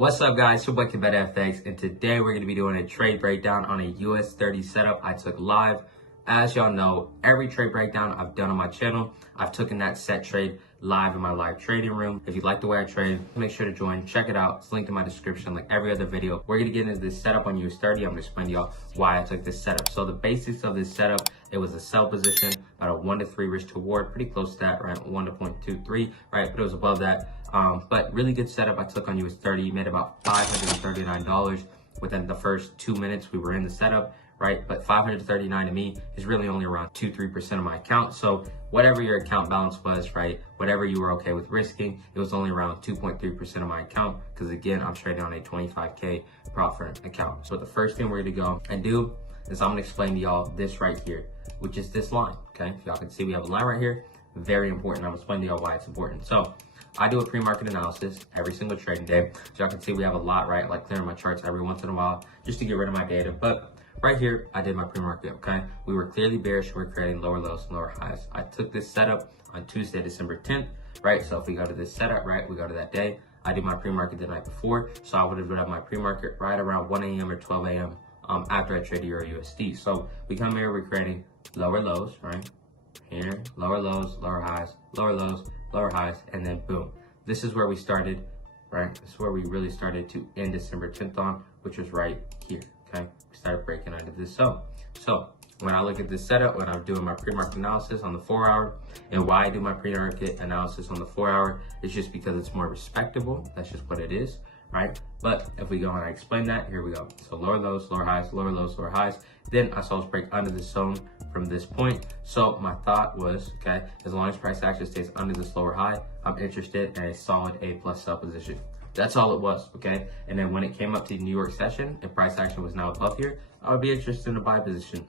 What's up, guys? Your boy FX, and today we're going to be doing a trade breakdown on a US 30 setup I took live. As y'all know, every trade breakdown I've done on my channel, I've taken that set trade live in my live trading room. If you like the way I trade, make sure to join. Check it out. It's linked in my description like every other video. We're going to get into this setup on US 30. I'm going to explain to y'all why I took this setup. So the basics of this setup, it was a sell position, about a 1 to 3 risk to reward, pretty close to that, right? 1 to 0.23, right? But it was above that. But really good setup I took on US 30, made about $539 within the first 2 minutes we were in the setup, right? But 539 to me is really only around 2-3% of my account. So whatever your account balance was, right? Whatever you were okay with risking, it was only around 2.3% of my account. Because again, I'm trading on a 25K profit account. So the first thing we're gonna go and do is I'm gonna explain to y'all this right here, which is this line, okay? If y'all can see, we have a line right here, very important. I'm gonna explain to y'all why it's important. So I do a pre-market analysis every single trading day. So y'all can see we have a lot, right? Like clearing my charts every once in a while just to get rid of my data. But right here, I did my pre-market, okay? We were clearly bearish. We're creating lower lows and lower highs. I took this setup on Tuesday, December 10th, right? So if we go to this setup, right, we go to that day. I did my pre-market the night before. So I would have done my pre-market right around 1 a.m. or 12 a.m. After I traded Euro USD. So we come here, we're creating lower lows, right? Here, lower lows, lower highs, lower lows, lower highs, and then boom. This is where we started, right? This is where we really started to end December 10th on, which was right here, okay? We started breaking under this zone. So when I look at this setup, when I'm doing my pre-market analysis on the 4-hour, and why I do my pre-market analysis on the 4-hour, it's just because it's more respectable. That's just what it is, right? But if we go and I explain that, here we go. So lower lows, lower highs, lower lows, lower highs. Then I saw us break under this zone from this point. So my thought was, okay, as long as price action stays under this lower high, I'm interested in a solid A+ sell position. That's all it was, okay? And then when it came up to the New York session and price action was now above here, I would be interested in a buy position.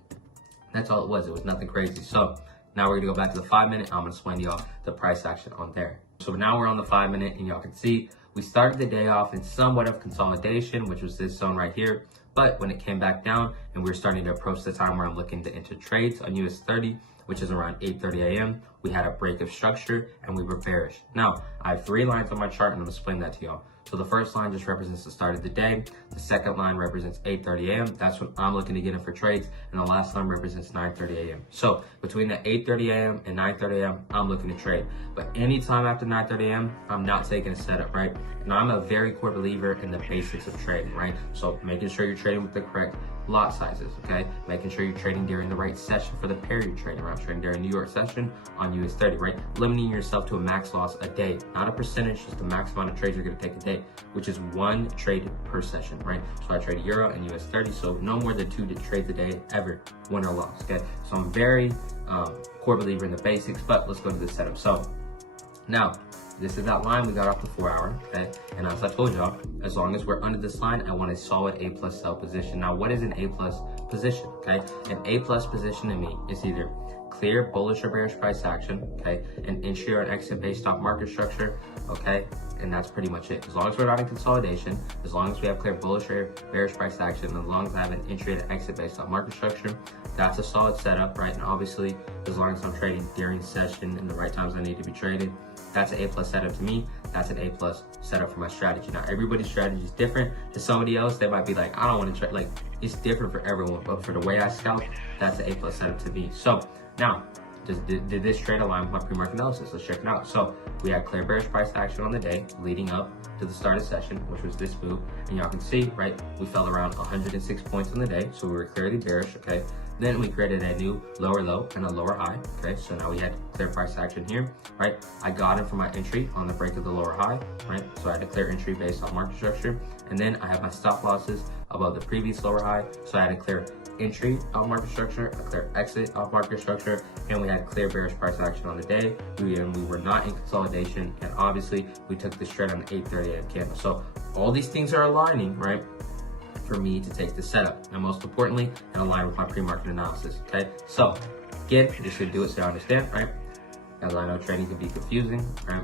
That's all it was. It was nothing crazy. So now we're gonna go back to the 5-minute. I'm gonna explain to y'all the price action on there. So now we're on the 5-minute, and y'all can see we started the day off in somewhat of consolidation, which was this zone right here. But when it came back down and we were starting to approach the time where I'm looking to enter trades on US 30, which is around 8:30 a.m., we had a break of structure and we were bearish. Now, I have 3 lines on my chart and I'm gonna explain that to y'all. So the first line just represents the start of the day. The second line represents 8:30 a.m. That's when I'm looking to get in for trades. And the last line represents 9:30 a.m. So between the 8:30 a.m. and 9:30 a.m., I'm looking to trade. But anytime after 9:30 a.m., I'm not taking a setup, right? And I'm a very core believer in the basics of trading, right? So making sure you're trading with the correct lot sizes, okay? Making sure you're trading during the right session for the pair you're trading around. Trading during New York session on US 30, right? Limiting yourself to a max loss a day, not a percentage, just the max amount of trades you're gonna take a day, which is 1 trade per session, right? So I trade Euro and US 30, so no more than 2 trades a day ever, win or loss, okay? So I'm very core believer in the basics, but let's go to this setup. So now, this is that line we got off the 4-hour, okay? And as I told y'all, as long as we're under this line, I want a solid A+ sell position. Now, what is an A+ position, okay? An A+ position to me is either clear bullish or bearish price action, okay? An entry or an exit based off market structure, okay? And that's pretty much it. As long as we're not in consolidation, as long as we have clear bullish or bearish price action, as long as I have an entry and an exit based off market structure, that's a solid setup, right? And obviously, as long as I'm trading during session and the right times I need to be trading, that's an A+ setup to me. That's an A+ setup for my strategy. Now, everybody's strategy is different. To somebody else, they might be like, I don't want to trade. Like, it's different for everyone. But for the way I scalp, that's an A+ setup to me. So now, did this trade align with my pre-market analysis? Let's check it out. So we had clear bearish price action on the day leading up to the start of session, which was this move. And y'all can see, right, we fell around 106 points on the day. So we were clearly bearish, okay? Then we created a new lower low and a lower high, okay? So now we had clear price action here, right? I got in for my entry on the break of the lower high, right? So I had a clear entry based on market structure. And then I have my stop losses above the previous lower high. So I had a clear entry of market structure, a clear exit of market structure, and we had clear bearish price action on the day. We were not in consolidation, and obviously we took this trade on the 8:30 a.m. candle. So all these things are aligning, right, for me to take the setup, and most importantly, and align with my pre-market analysis, okay? So again, just to do it so you understand, right? As I know trading can be confusing, right?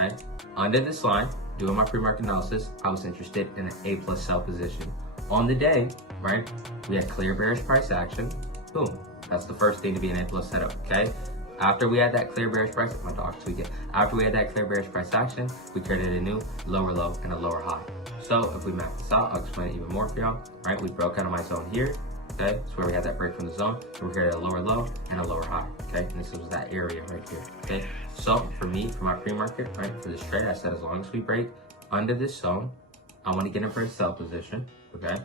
Okay, under this line, doing my pre-market analysis, I was interested in an A+ sell position. On the day, right, we had clear bearish price action, boom. That's the first thing to be an A+ setup, okay? After we had that clear bearish price, my dog's tweaking. After we had that clear bearish price action, we created a new lower low and a lower high. So if we map this out, I'll explain it even more for y'all, right? We broke out of my zone here, okay? That's where we had that break from the zone. We're here at a lower low and a lower high, okay? And this was that area right here, okay? So for me, for my pre-market, right, for this trade, I said as long as we break under this zone, I want to get in for a sell position, okay?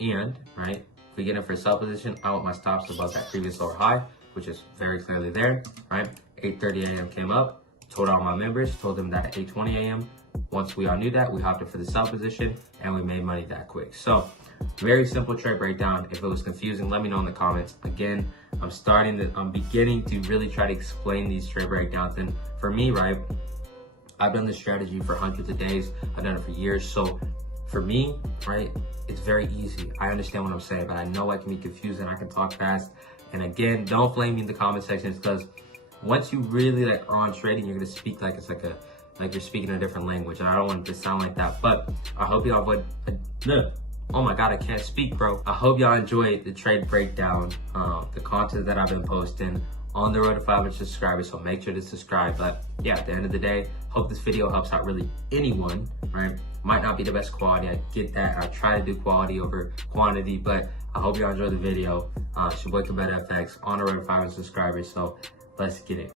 And, right, if we get in for a sell position, I want my stops above that previous lower high, which is very clearly there, right? 8:30 a.m. came up, told all my members, told them that at 8:20 a.m., once we all knew that, we hopped in for the sell position and we made money that quick. So very simple trade breakdown. If it was confusing, let me know in the comments. Again, I'm beginning to really try to explain these trade breakdowns. And for me, right, I've done this strategy for hundreds of days. I've done it for years. So for me, right, it's very easy. I understand what I'm saying, but I know I can be confusing. I can talk fast. And again, don't blame me in the comment sections, because once you really like are on trading, you're gonna speak like it's like you're speaking a different language, and I don't want it to sound like that. But I hope y'all avoid. Oh my God, I can't speak, bro. I hope y'all enjoyed the trade breakdown, the content that I've been posting on the road to 500 subscribers. So make sure to subscribe. But yeah, at the end of the day, hope this video helps out really anyone, right? Might not be the best quality, I get that. I try to do quality over quantity, but I hope y'all enjoyed the video. It's your boy FX on the road to 500 subscribers. So let's get it.